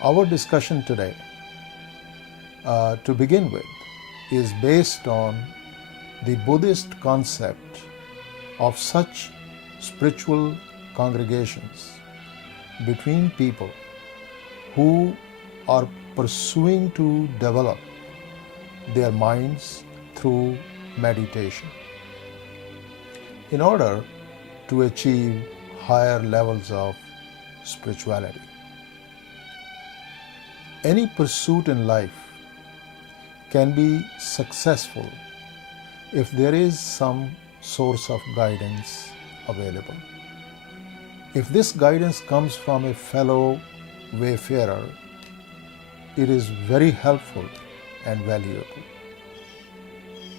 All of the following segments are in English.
Our discussion today, to begin with, is based on the Buddhist concept of such spiritual congregations between people who are pursuing to develop their minds through meditation in order to achieve higher levels of spirituality. Any pursuit in life can be successful if there is some source of guidance available. If this guidance comes from a fellow wayfarer, it is very helpful and valuable.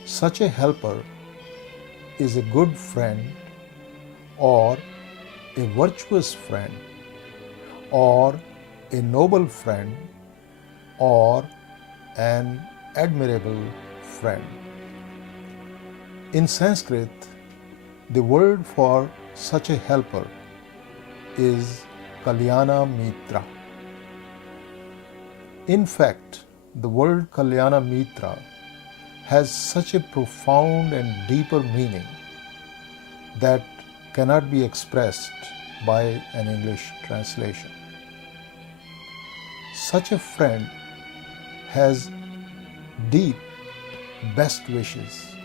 Such a helper is a good friend or a virtuous friend or a noble friend or an admirable friend. In Sanskrit, the word for such a helper is Kalyana Mitra. In fact, the word Kalyana Mitra has such a profound and deeper meaning that cannot be expressed by an English translation. Such a friend has deep, best wishes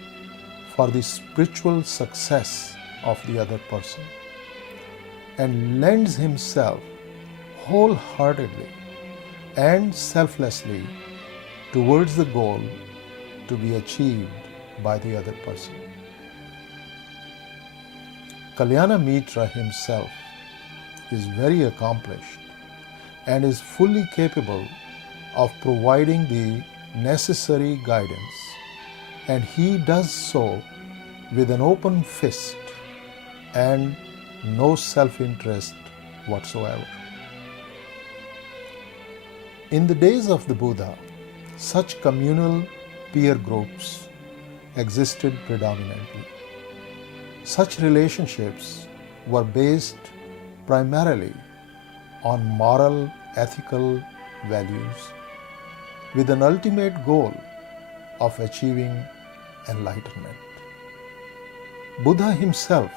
for the spiritual success of the other person and lends himself wholeheartedly and selflessly towards the goal to be achieved by the other person. Kalyana Mitra himself is very accomplished and is fully capable of providing the necessary guidance, and he does so with an open fist and no self-interest whatsoever. In the days of the Buddha, such communal peer groups existed predominantly. Such relationships were based primarily on moral, ethical values with an ultimate goal of achieving enlightenment. Buddha himself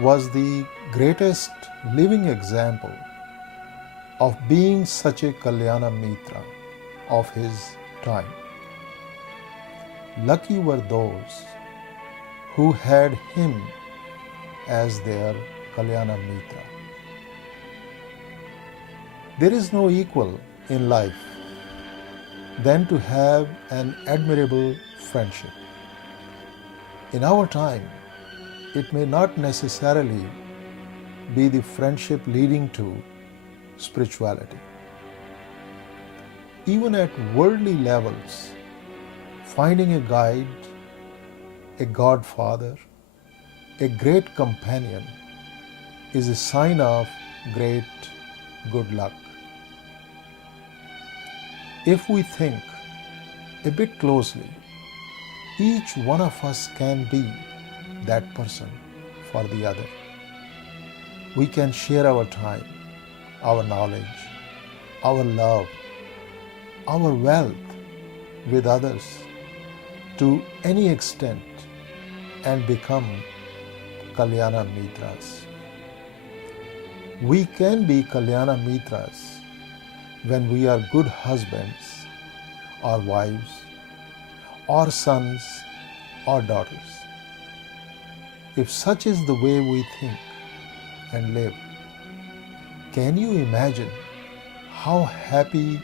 was the greatest living example of being such a Kalyana Mitra of his time. Lucky were those who had him as their Kalyana Mitra. There is no equal in life than to have an admirable friendship. In our time, it may not necessarily be the friendship leading to spirituality. Even at worldly levels, finding a guide, a godfather, a great companion is a sign of great good luck. If we think a bit closely, each one of us can be that person for the other. We can share our time, our knowledge, our love, our wealth with others to any extent and become Kalyana Mitras. We can be Kalyana Mitras when we are good husbands or wives or sons or daughters. If such is the way we think and live, can you imagine how happy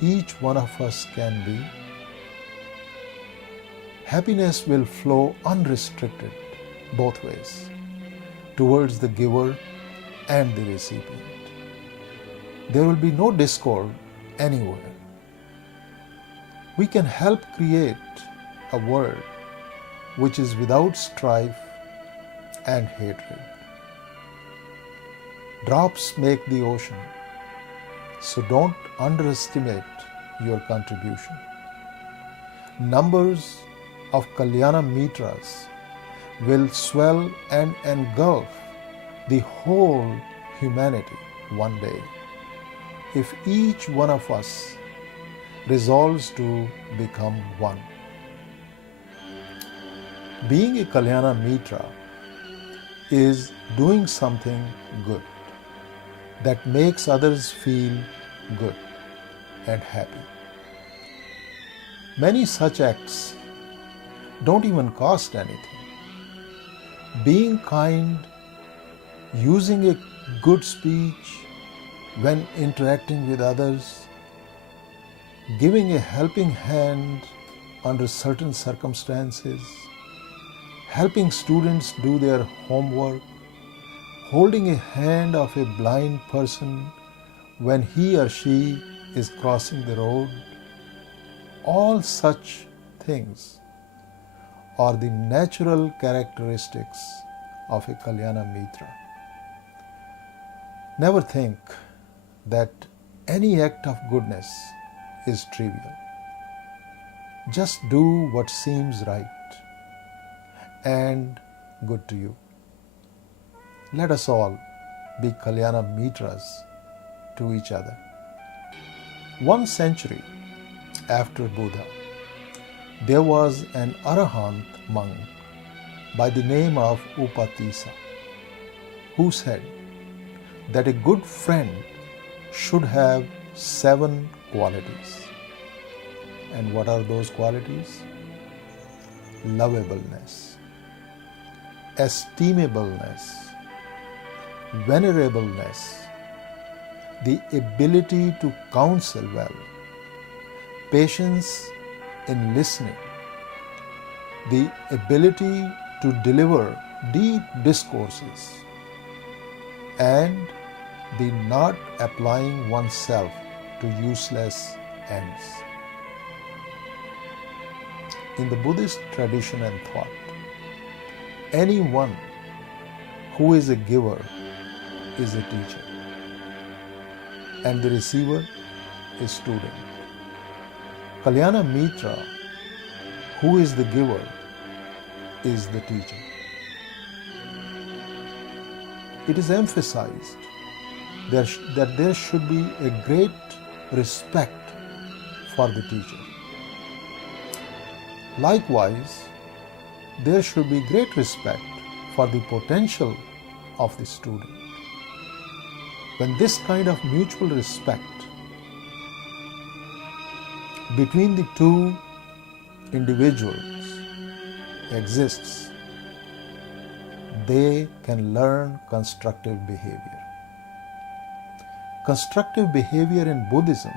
each one of us can be? Happiness will flow unrestricted both ways, towards the giver and the recipient. There will be no discord anywhere. We can help create a world which is without strife and hatred. Drops make the ocean, so don't underestimate your contribution. Numbers of Kalyana Mitras will swell and engulf the whole humanity one day if each one of us resolves to become one. Being a Kalyana Mitra is doing something good that makes others feel good and happy. Many such acts don't even cost anything. Being kind, using a good speech when interacting with others, giving a helping hand under certain circumstances, helping students do their homework, holding a hand of a blind person when he or she is crossing the road, all such things are the natural characteristics of a Kalyana Mitra. Never think that any act of goodness is trivial. Just do what seems right and good to you. Let us all be Kalyana Mitras to each other. 1 century after Buddha, there was an Arahant monk by the name of Upatissa who said that a good friend should have 7 qualities. And what are those qualities? Lovableness, esteemableness, venerableness, the ability to counsel well, patience in listening, the ability to deliver deep discourses, and the not applying oneself to useless ends. In the Buddhist tradition and thought, anyone who is a giver is a teacher, and the receiver is student. Kalyana Mitra, who is the giver, is the teacher. It is emphasized that there should be a great respect for the teacher. Likewise, there should be great respect for the potential of the student. When this kind of mutual respect between the two individuals exists, they can learn constructive behavior. Constructive behavior in Buddhism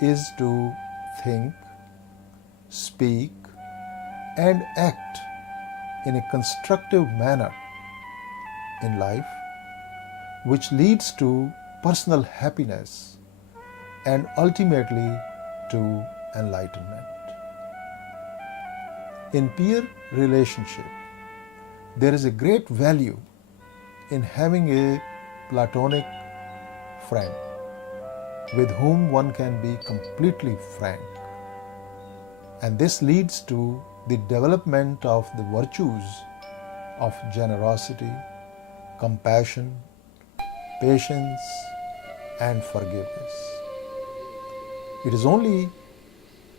is to think, speak, and act in a constructive manner in life, which leads to personal happiness and ultimately to enlightenment. In peer relationship, there is a great value in having a platonic friend with whom one can be completely frank. And this leads to the development of the virtues of generosity, compassion, patience, and forgiveness. It is only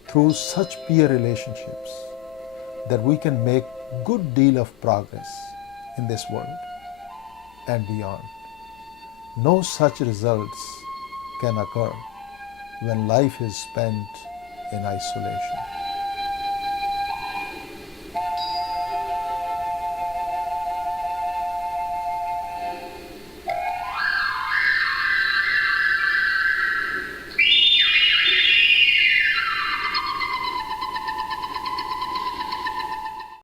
through such peer relationships that we can make good deal of progress in this world and beyond. No such results can occur when life is spent in isolation.